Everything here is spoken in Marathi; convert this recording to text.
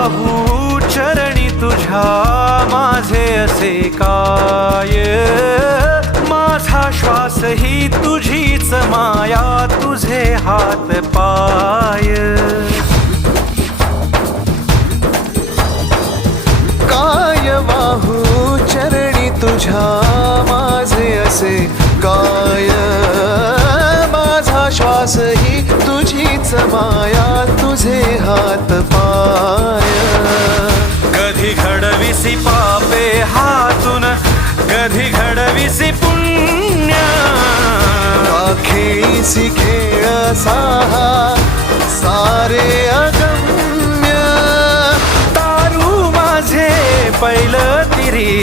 वाहू चरणी तुझ्या माझे असे काय, माझा श्वास ही तुझीच माया, तुझे हात पाय. काय वाहू चरणी तुझ्या माझे असे काय, माझा श्वास ही तुझीच माया, तुझे हात पाय. कधी घडविसी पापे हातून, कधी घडविसी पुण्य, खेळीसी खेळ साहा सारे अगम्य. तारू माझे पैल तिरी